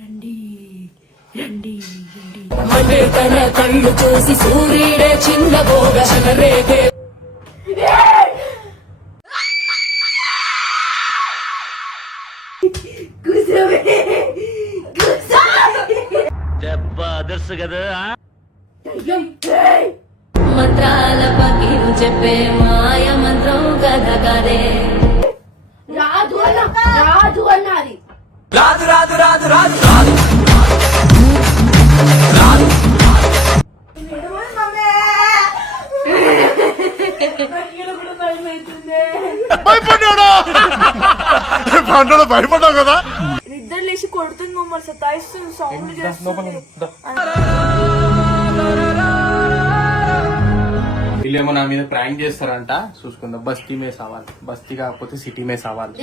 రండి రండి రండి. మళ్ళీ తన కళ్ళు చూసి సూర్యుడే చిన్నబోగ రేగే కూర్చోవే దెబ్బ అదర్సు కదా మంత్రాల పకిరు చెప్పే మాయ మంత్రం కథ కదే రాదు అన్న రాదు అన్నది. రాదు రాదు రాదు. రాదు. పంటలో భయపడ్డావు కదా? నిద్ర లేచి కొడుతుంది మమ్మల్ని సతాయిస్తుంది సౌండ్ చేస్తుంది. వీళ్ళేమో నా మీద ప్రాంక్ చేస్తారంట. చూసుకుందాం బస్తీ మే సావాలి. బస్తీ కాకపోతే సిటీ మే సావాలి.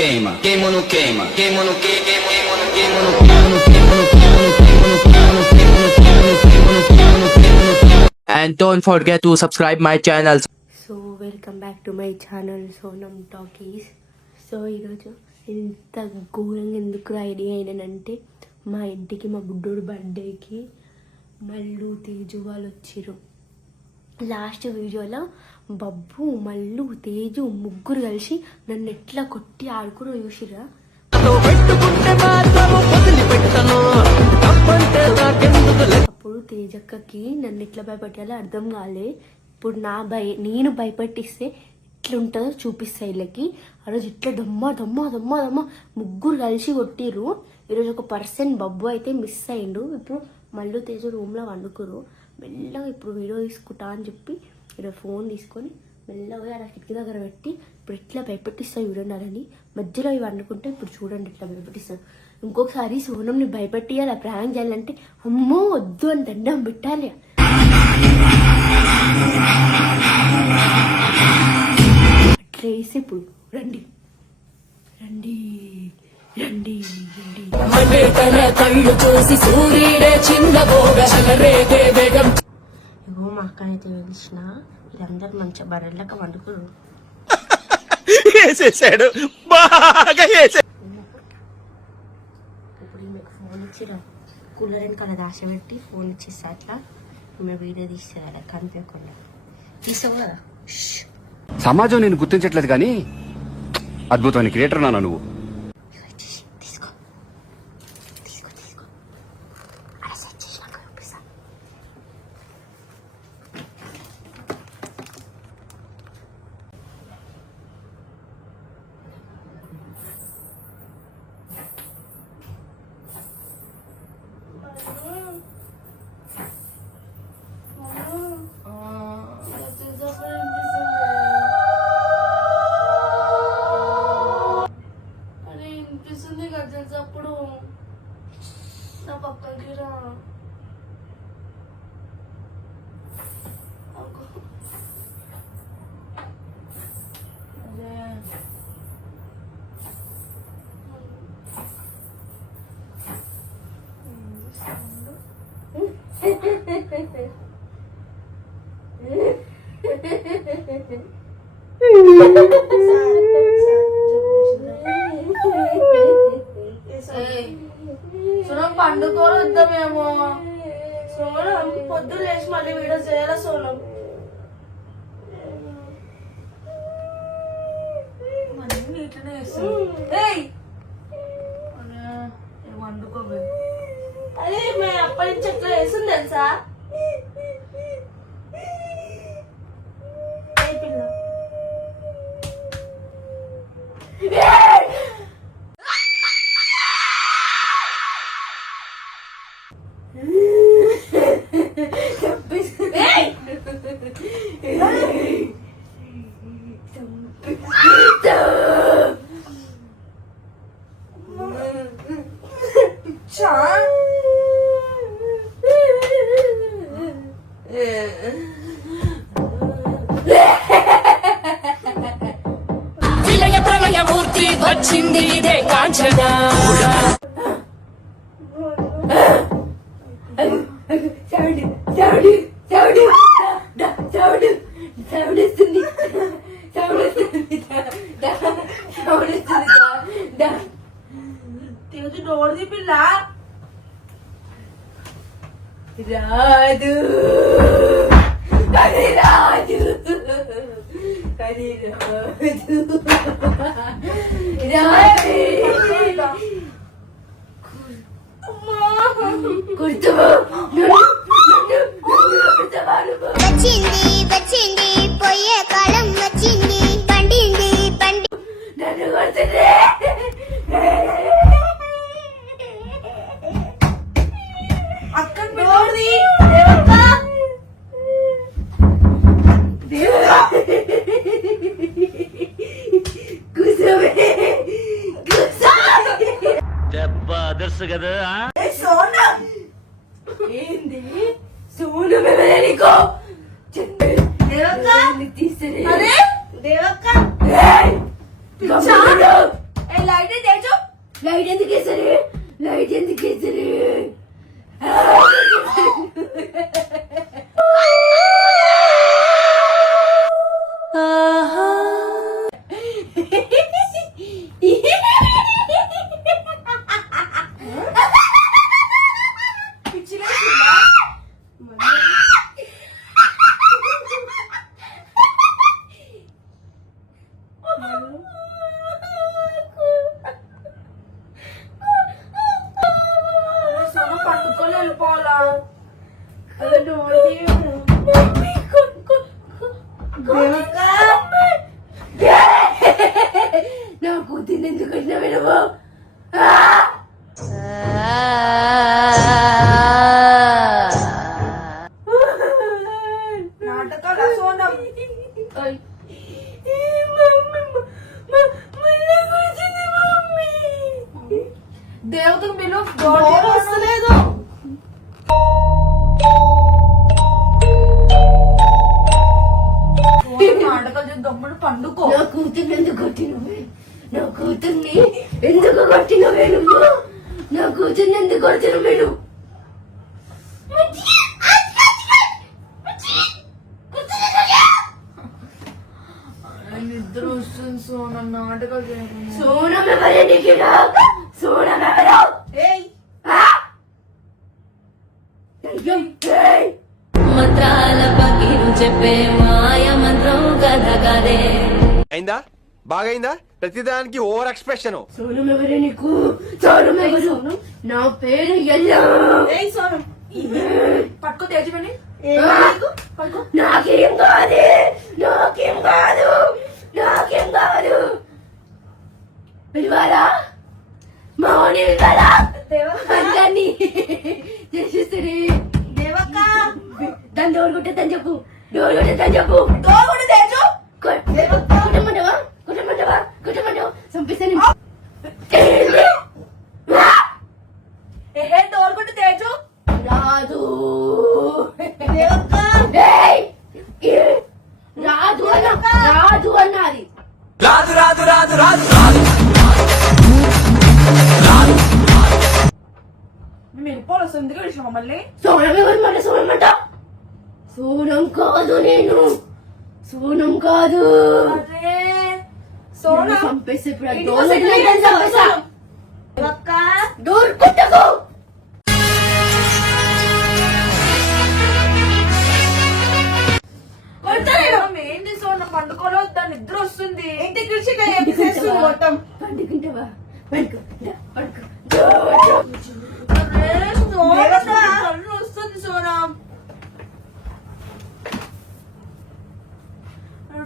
Queima, queima no queima, queima no queima, queima no queima no queima no queima no queima no queima no queima no queima no queima no queima no queima no queima no queima And don't forget to subscribe my channel. So welcome back to my channel Sonam talkies so ఈరోజు ఇంత ఘోరంగా ఎందుకు idea అయినానంటే మా ఇంటికి మా బుడ్డోడు బర్త్డేకి మల్లు తేజు వాళ్ళు వచ్చిర్రు లాస్ట్ వీడియోలో బబ్బు మల్లు తేజు ముగ్గురు కలిసి నన్ను ఎట్లా కొట్టి ఆడుకుని చూసిరా అప్పుడు తేజక్కకి నన్ను ఎట్లా భయపెట్టాలో అర్థం కాలే. ఇప్పుడు నా భయ నేను భయపెట్టిస్తే ఎట్లుంటుందో చూపిస్తా వీళ్ళకి ఆ రోజు ఇట్లా దమ్మ దమ్మ దమ్మ దమ్మ ముగ్గురు కలిసి కొట్టిర్రు. ఈరోజు ఒక పర్సన్ బబ్బు అయితే మిస్ అయిండు. ఇప్పుడు మళ్ళీ తేజ రూమ్లో వండుకురు మెల్లగా ఇప్పుడు వీడియో తీసుకుంటా అని చెప్పి ఈరోజు ఫోన్ తీసుకొని మెల్లగా పోయి అలా కిటికీ దగ్గర పెట్టి ఇప్పుడు ఎట్లా భయపెట్టిస్తా చూడండి మధ్యలో ఇవి వండుకుంటే ఇప్పుడు చూడండి ఇట్లా భయపెట్టిస్తాను ఇంకొకసారి సోనంని అలా ప్రాంక్ చేయాలంటే అమ్మో వద్దు అని దండం పెట్టాలి. అట్లా వేసి ఇప్పుడు రండి. రండి రండి రండి. తన కళ్ళు చూసి సూర్యుడే చిన్నబోగ వేగం. మా అక్కనైతే పిలిచిన వీళ్ళందరూ మంచిగా బర్రెలక వండుకురు. వేసేసాడు బాగా వేసే ఇప్పుడు మీకు ఫోన్ ఇచ్చిరా కూలర్ వెనకాల దాచబెట్టి ఫోన్ ఇచ్చేస్తా అట్లా మేము వీడియో తీస్తారు అలా కనిపించకుండా. తీసావు? కదా. సమాజం నేను గుర్తించట్లేదు కానీ అద్భుతమైన క్రియేటర్ నాన్న నువ్వు. पिसने का जैसा पड़ो ना पापा गिरा Yeah. పండుకోరు వద్దామేమో సోనం పొద్దున్న లేచి మళ్ళీ వీడియో చేయాలా సోనం? ఇట్లనే అదే మేము అప్పటి నుంచి ఎట్లా తెలుసా? ఏయ్ చౌడి చౌడి చౌడి చౌడి చౌడి వస్తుంది సౌండ్ వస్తుంది వచ్చింది వచ్చింది పోయే కాలం వచ్చింది. పండింది పండి నన్ను వేసరి లైట్ అదే డోర్ తీయము దేవక్క నా కూతురు ఎందుకు వచ్చినావే నువ్వు నాటకాల సోనం దేవతకు మీరు పండుకో. నా కూతుర్ని ఎందుకు కొట్టినవే? నా కూతుర్ని ఎందుకు కొట్టినవే నువ్వు? నా కూతుర్ని ఎందుకు కొట్టినవే నువ్వు బాగైందా? ప్రతిదానికి ఓవర్ ఎక్స్ప్రెషన్. సోనం ఎవరే నీకు? సోనం ఎవరు నా పేరు ఎల్లా. ఏయ్ సోనం పట్టుకో తేజమని పట్టుకో నాకేం కాదు. నాకేం కాదు. నాకేం కాదు. పిలవాలా మౌని పిలవాలా అందరినీ. చేసేసరి దేవక్క. దాని డోర్ కొట్టేద్దని చెప్పు. డోర్ కొట్టేద్దని చెప్పు. Door Kau cuba tu. Sampai sini. మొత్తం పండుకుంటావా పండుకో పండుకో వస్తుంది సోనం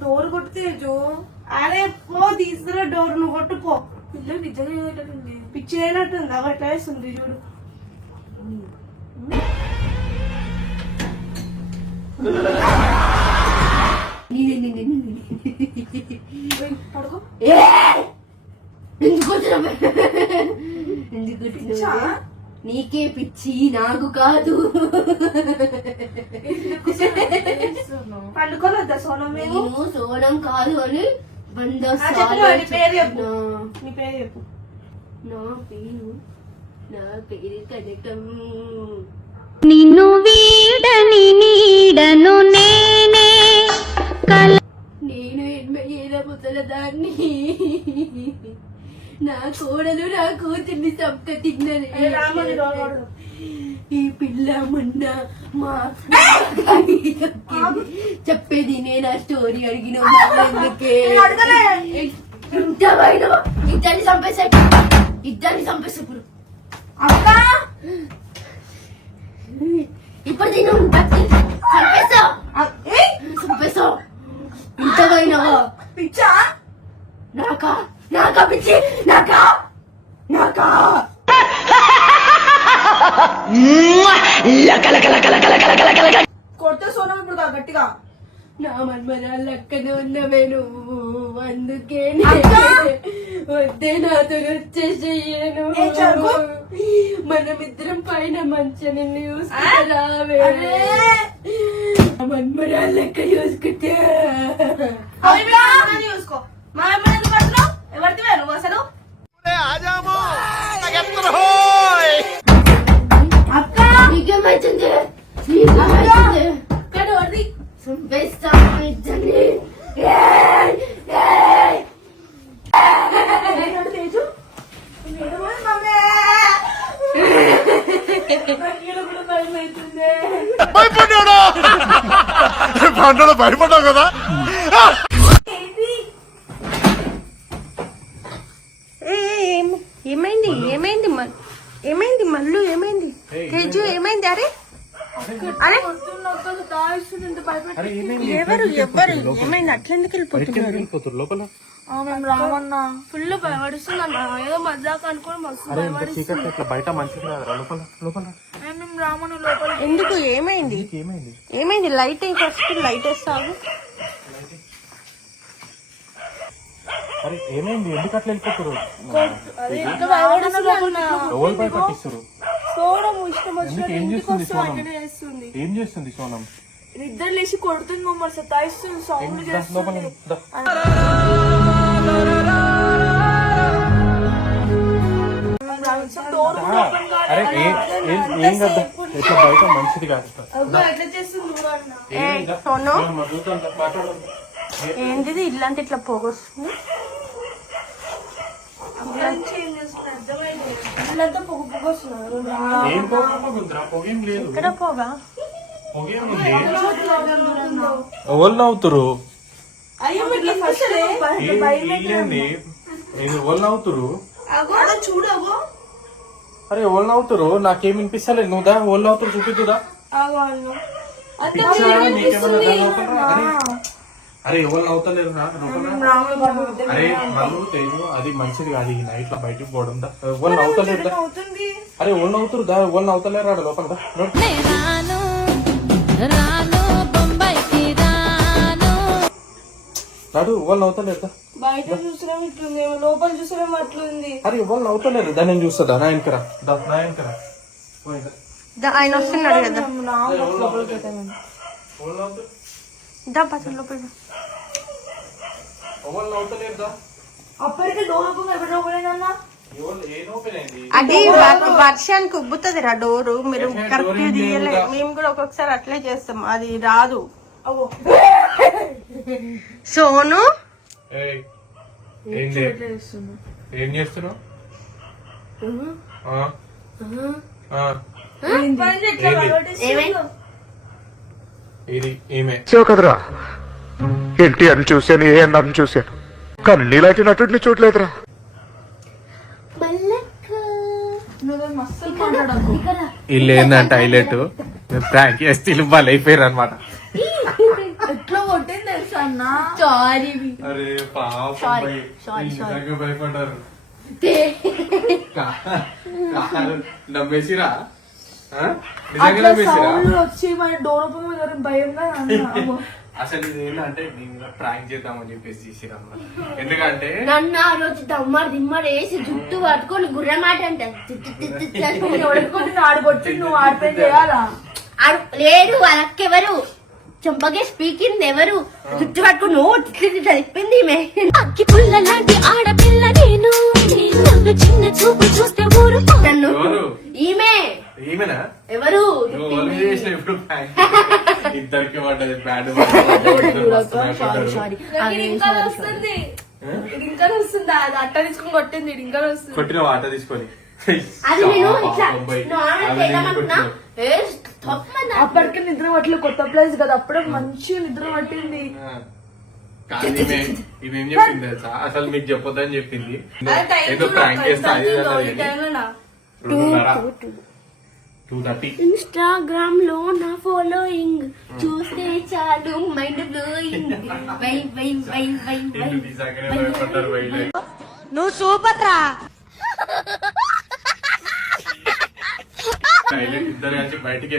డోర్ కొట్టు తేజు అరే పో తీసుకురా డోర్ నువ్వు కొట్టుకో పిల్ల నిజంగా పిచ్చి అయినట్టుంది అవి ఎట్లా వేస్తుంది చూడు. పడుకో! ఎందుకు వచ్చినావు? ఎందుకు పిచ్చా? వచ్చినావు? నీకే పిచ్చి నాకు కాదు. పండుకోలేదా సోనం నేను సోనం కాదు అని నీ పేరు. నీ పేరు కనకం. నిన్ను వీడని నీడను నేనే కల ఎనభై ఏళ్ళ ముసలదాన్ని. నా కోడలు నా కూతుర్ని చంప తిన్నది ఈ పిల్ల మొన్న మా చెప్పేది నేను? ఆ స్టోరీ అడిగిన ఎందుకే? ఇంత బయట ఇద్దరిని చంపేసా ఇద్దరిని చంపేసా ఇప్పుడు. అక్క! ఇప్పుడు తిను చంపేస్తా చంపేస్తా ఇంత పోయినావా పిచ్చా? నాకా? నాకా పిచ్చి నాకా నాకా. కొడితే సోనం ఇప్పుడు గట్టిగా. నా మన్మరాలు లెక్కనే ఉన్నవే నువ్వు అందుకే! వద్దే నాతో వచ్చేసేయను? మనమిద్దరం పైన అరే! మన్మరాలు లెక్క చూసుకుంటే చూసుకో మా అమ్మని ఎందుకు పడుతున్నావు ఎవరిది నువ్వు అసలు అక్క నీకేమైతుంది నీకేమైతుంది కానీ ఎవరిది చంపేస్తా ఇద్దరిని ఏయ్! ఏయ్! ఏనాడు తేజు నేను పోయి మమ్మీ నాకు కూడా భయం అవుతుంది భయపడ్డావు కదా ఏంటి ఏమైంది ఏమైంది మ- ఏమైంది మల్లు ఏమైంది తేజు ఏమైంది అరే అరే? ఎవరు? ఎవరు? ఏమైంది? అట్లా ఎందుకు వెళ్ళిపోతున్నారు? లోపల? రామన్నా. ఫుల్ ఏదో మజాక్ అనుకుని మస్తు బయట లోపల? లోపల? మేము రామను లోపల ఎందుకు? ఏమైంది? ఏమైంది? ఏమైంది? లైట్ ఫస్ట్ లైట్ వేస్తావు అరే ఏమైంది? ఎందుకు అట్లా వెళ్ళిపోతురు? ఎవరు ఎందుకు? ఏం చేస్తుంది సోనం? ఏం చేస్తుంది సోనం? నిద్ర లేచి కొడుతుంది మమ్మల్ని సతాయిస్తుంది సౌండ్ దా, లోపల చేస్తుంది. దా. డోర్ ఆ, అరే ఏ- ఏం- ఏం కదా. ఇట్లా బయట మంచిది కాదు. ఏంటిది ఇల్లంతా ఇట్లా పోగొస్తుంది? ఇల్లంతా పొగ ఇక్కడ ఎవరు నవ్వుతురు? ఎవరు అరే ఎవరు నవ్వుతురు? నాకేం వినిపిస్తలేదు. నువ్వు దా ఎవరు నవ్వుతురు? చూపిద్దుదా అరే, ఎవరు నవ్వుతలేరు రా లోపల. అరే వాళ్ళు తేజు అది మంచిది కాదు ఈ నైట్లో బయటకు పోవడం దా ఎవరు అవుతుంది అరే ఎవరు నవ్వుతురు దా ఎవరు నవ్వుతలేరు ఆడ లోపల ఎవరు నవ్వుతలేరు దా బయట చూసినా ఇట్లుంది లోపల చూసినా అట్లుంది అరే ఎవరు నవ్వుతలేరు దా నేను చూస్తా దా నా వెనకరా దా నా వెనకరా ఆయన వస్తున్నాడు కదా పచ్చడి లోపల అది వర్షానికి ఉబ్బుతుంది రా డోరు మీరు కరెక్ట్ ఏం తీయలే లేవుగా. మేము కూడా ఒక్కొక్కసారి అట్లే చేస్తాం అది రాదు సోను ఏం చేస్తున్నావు ఆ? ఆ, పని ఎట్లా ఏంది? భయపడిస్తుంది? ఇది ఈమె కదరా? ఎన్టీఆర్ చూశాను ఏఎన్ఆర్ చూశాను. కానీ నీలాంటి నటుడిని చూడలేదురా. వీళ్ళు ఏంటంటే హైలైట్. మేము ప్రాంక్ చేస్తే వీళ్ళు వాళ్ళు అయిపోయారు అనమాట భయపడ్డారు. నమ్మేసిరా? వచ్చి మన డోర్ ఓపెన్ భయంగా. అసలు ఇది ఏంటంటే నేను ప్రాంక్ చేద్దామని చెప్పేసి ఎందుకంటే నన్ను ఆ రోజు దమ్మడి దిమ్మడి వేసి జుట్టు పట్టుకొని గుర్రమాట అంట. ఎవడుకొని ఆడు కొట్టి నువ్వు ఆడిపోయి చేయాలా? లేడు వాళ్ళకెవరు? చంపగే స్పీకింగ్ ఎవరు? జుట్టు పట్టుకుని నువ్వు ఈమె. అక్కి పుల్ల లాంటి ఆడపిల్ల నేను. చిన్న చూపు చూస్తే ఊరుకో. నన్ను ఈమె. ఏమైనా? ఎవరు? ఇప్పుడు. ఇద్దరికి పడ్డది బ్యాడ్ వస్తుంది. ఇంకా వస్తుంది. అట్ట తీసుకుని కొట్టింది ఇంకా వస్తుంది. కొట్టిన ఆట తీసుకొని. అది నేను అప్పటికి నిద్ర పట్టలేదు కొత్త ప్లేస్ కదా. అప్పుడే మంచిగా నిద్ర పట్టింది. ఇవేం చెప్పింది తెలుసా? అసలు మీకు చెప్పొద్దని చెప్పింది. ఏదో ప్రాంక్ చేస్తా టూ థర్టీ. ఇన్స్టాగ్రామ్లో నా ఫాలోయింగ్ చూస్తే చాలు మైండ్ బ్లోయింగ్ వై నువ్వు సూపర్ రా ఇద్దరు కలిసి బయటికి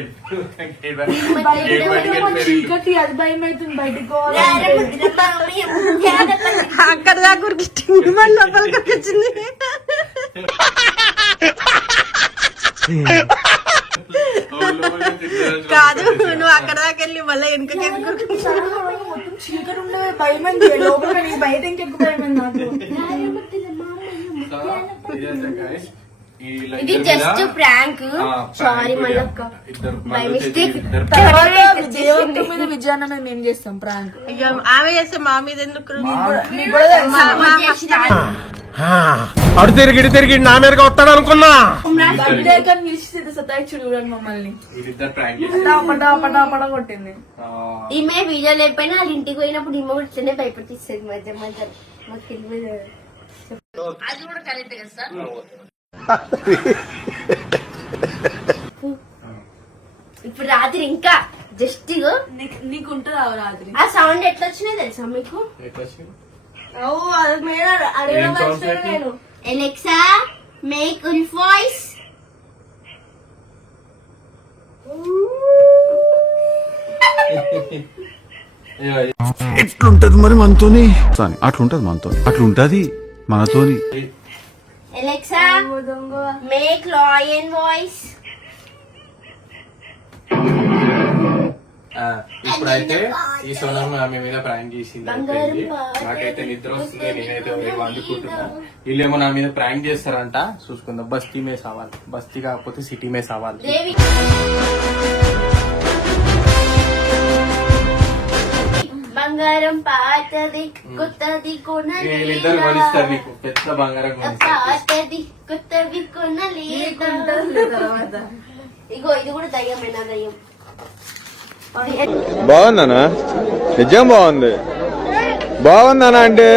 చీకటి అది భయం అవుతుంది బయటికి అక్కడ దాకా ఉరికిచ్చింది మళ్ళీ లోపలికి వచ్చింది కాదు నువ్వు అక్కడ దాకా వెళ్ళి మళ్ళీ వెనుకకి ఎందుకు మొత్తం చీకటి ఉండే లోపల బయట ఇంకెక్కువ నాకు? ఇది జస్ట్ ప్రాంక్ సారీ మళ్ళక్క బై మిస్టేక్ మీద విజయాన్ని మేము ఏం చేస్తాం ప్రాంక్ ఆమె చేస్తే మా మీద ఎందుకు? అడు తిరిగి ఇటు తిరిగి నా మీదగా వస్తాడు అనుకున్నా. కొట్టింది. ఈమె వీడియో లేకపోయినా వాళ్ళ ఇంటికి పోయినప్పుడు ఈమె కూడా ఇట్లనే భయపడిస్తుంది మధ్య మధ్య. మాకు తెలియదు. అది కూడా కరెక్ట్ కదా సార్? ఇప్పుడు రాత్రి ఇంకా జస్ట్ నీకు- ఉంటుందా రాత్రి? ఆ సౌండ్ ఎట్లా వచ్చినాయి తెలుసా మీకు? ఎలెక్సా మేక్ ఉల్ఫ్ వాయిస్ ఎట్లుంటది మరి మనతోని? అట్లుంటది మనతో అట్లుంటది మనతోని. ఎలెక్సా మేక్ లాయన్ వాయిస్ ఇప్పుడైతే ఈ సోనం ఆమె మీద ప్రాంక్ చేసింది అయిపోయింది. నాకైతే నిద్ర వస్తుంది నేనైతే ఏమో అందుకుంటున్నా. వీళ్ళేమో నా మీద ప్రాంక్ చేస్తారంట. చూసుకుందాం బస్తీ మే సవాల్. బస్తీ కాకపోతే సిటీ మే సవాల్. బంగారం పాతది కొత్తది వీళ్ళిద్దరు కొనిస్తారు నీకు. పెద్ద బంగారం కొనిస్తారు. పాతది కొత్తది కొనలేదు తర్వాత. ఇగో ఇది కూడా దయ్యమేనా దయ్యం. బాగుందనా నిజం బాగుంది. బాగుందనా అంటే?